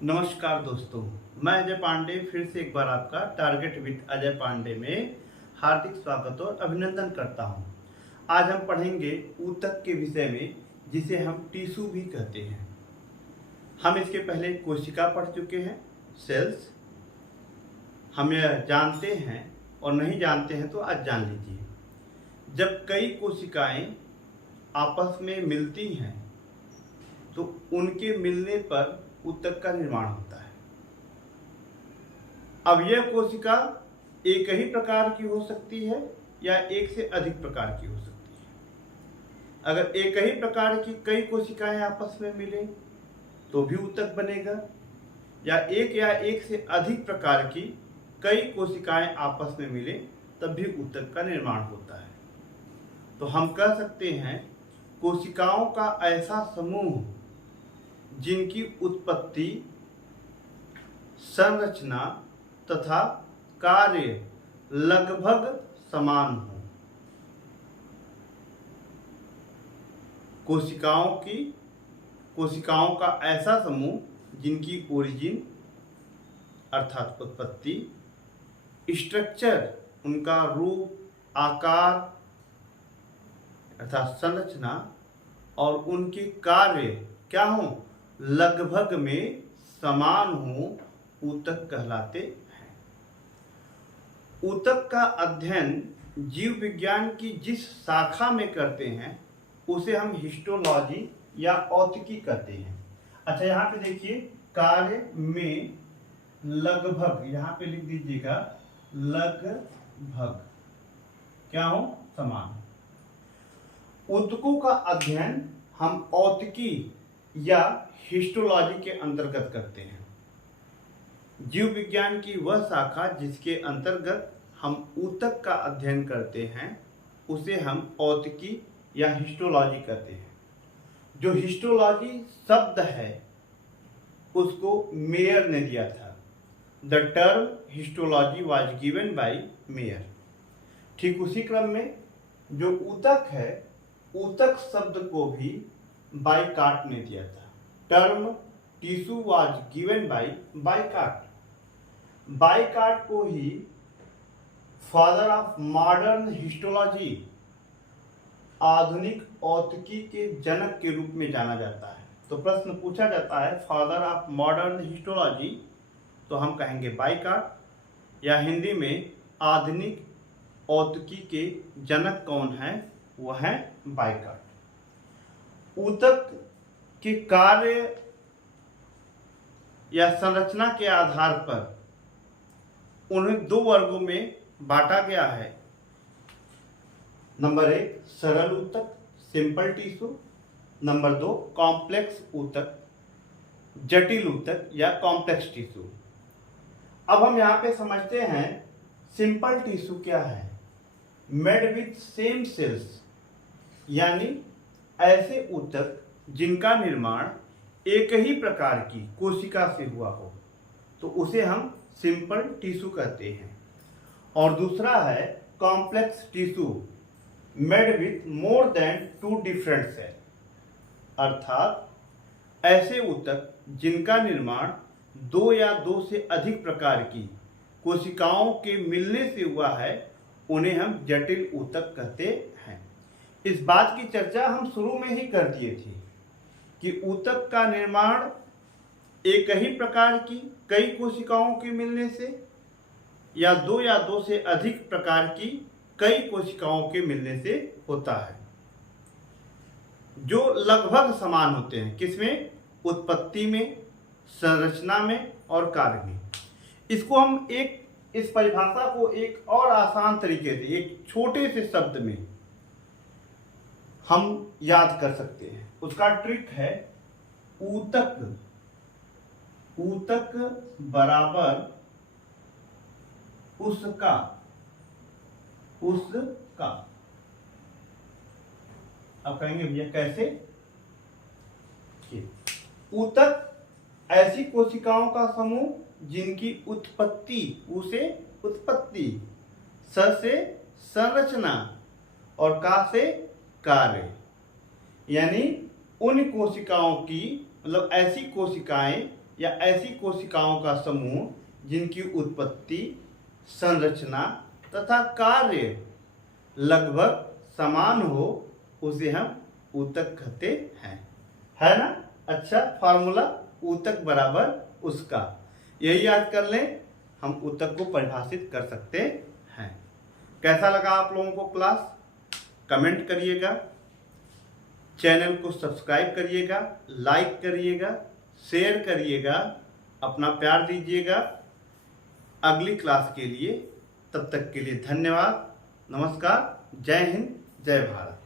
नमस्कार दोस्तों, मैं अजय पांडे फिर से एक बार आपका टारगेट विद अजय पांडे में हार्दिक स्वागत और अभिनंदन करता हूं। आज हम पढ़ेंगे ऊतक के विषय में, जिसे हम टिश्यू भी कहते हैं। हम इसके पहले कोशिका पढ़ चुके हैं, सेल्स। हम यह जानते हैं और नहीं जानते हैं तो आज जान लीजिए। जब कई कोशिकाएं आपस में मिलती हैं तो उनके मिलने पर ऊतक का निर्माण होता है। अब यह कोशिका एक ही प्रकार की हो सकती है या एक से अधिक प्रकार की हो सकती है। अगर एक ही प्रकार की कई कोशिकाएं आपस में मिले तो भी ऊतक बनेगा, या एक से अधिक प्रकार की कई कोशिकाएं आपस में मिले तब भी ऊतक का निर्माण होता है। तो हम कह सकते हैं कोशिकाओं का ऐसा समूह जिनकी उत्पत्ति, संरचना तथा कार्य लगभग समान हो। कोशिकाओं का ऐसा समूह जिनकी ओरिजिन अर्थात उत्पत्ति, स्ट्रक्चर उनका रूप, आकार अर्थात संरचना, और उनके कार्य क्या हो, लगभग में समान हो, ऊतक कहलाते हैं। ऊतक का अध्ययन जीव विज्ञान की जिस शाखा में करते हैं उसे हम हिस्टोलॉजी या औतिकी कहते हैं। अच्छा, यहाँ पे देखिए, कार्य में लगभग, यहाँ पे लिख दीजिएगा लगभग क्या हो, समान। ऊतकों का अध्ययन हम औतिकी या हिस्टोलॉजी के अंतर्गत करते हैं। जीव विज्ञान की वह शाखा जिसके अंतर्गत हम ऊतक का अध्ययन करते हैं उसे हम औतिकी या हिस्टोलॉजी कहते हैं। जो हिस्टोलॉजी शब्द है उसको मेयर ने दिया था। The term histology was given by mayor. ठीक उसी क्रम में जो ऊतक है, ऊतक शब्द को भी बाइकाट ने दिया था। Term tissue was given by boycott. Boycott को ही फादर ऑफ मॉडर्न हिस्टोलॉजी, आधुनिक औतिकी के जनक के रूप में जाना जाता है। तो प्रश्न पूछा जाता है फादर ऑफ मॉडर्न हिस्टोलॉजी, तो हम कहेंगे बाइकाट, या हिंदी में आधुनिक औतिकी के जनक कौन है, वह है बाइकाट। ऊतक के कार्य या संरचना के आधार पर उन्हें दो वर्गों में बांटा गया है। नंबर 1 सरल ऊतक, सिंपल टिश्यू। नंबर 2 कॉम्प्लेक्स ऊतक, जटिल ऊतक या कॉम्प्लेक्स टिश्यू। अब हम यहाँ पे समझते हैं सिंपल टिश्यू क्या है। मेड विथ सेम सेल्स, यानी ऐसे ऊतक जिनका निर्माण एक ही प्रकार की कोशिका से हुआ हो, तो उसे हम सिंपल टिश्यू कहते हैं। और दूसरा है complex tissue, made with more than 2 different cell, अर्थात ऐसे ऊतक जिनका निर्माण 2 या 2 से अधिक प्रकार की कोशिकाओं के मिलने से हुआ है, उन्हें हम जटिल ऊतक कहते हैं। इस बात की चर्चा हम शुरू में ही कर दिए थे कि ऊतक का निर्माण एक ही प्रकार की कई कोशिकाओं के मिलने से या 2 से अधिक प्रकार की कई कोशिकाओं के मिलने से होता है, जो लगभग समान होते हैं। किसमें? उत्पत्ति में, संरचना में और कार्य में। इसको हम इस परिभाषा को एक और आसान तरीके से, एक छोटे से शब्द में हम याद कर सकते हैं। उसका ट्रिक है ऊतक बराबर उसका। अब कहेंगे भैया कैसे? ऊतक ऐसी कोशिकाओं का समूह जिनकी उत्पत्ति, उसे उत्पत्ति, स से संरचना और का से कार्य, यानी उन कोशिकाओं की, मतलब ऐसी कोशिकाएं या ऐसी कोशिकाओं का समूह जिनकी उत्पत्ति, संरचना तथा कार्य लगभग समान हो, उसे हम ऊतक कहते हैं। है ना? अच्छा, फार्मूला ऊतक बराबर उसका, यही याद कर लें, हम ऊतक को परिभाषित कर सकते हैं। कैसा लगा आप लोगों को क्लास? कमेंट करिएगा, चैनल को सब्सक्राइब करिएगा, लाइक करिएगा, शेयर करिएगा, अपना प्यार दीजिएगा। अगली क्लास के लिए, तब तक के लिए धन्यवाद, नमस्कार, जय हिंद, जय भारत।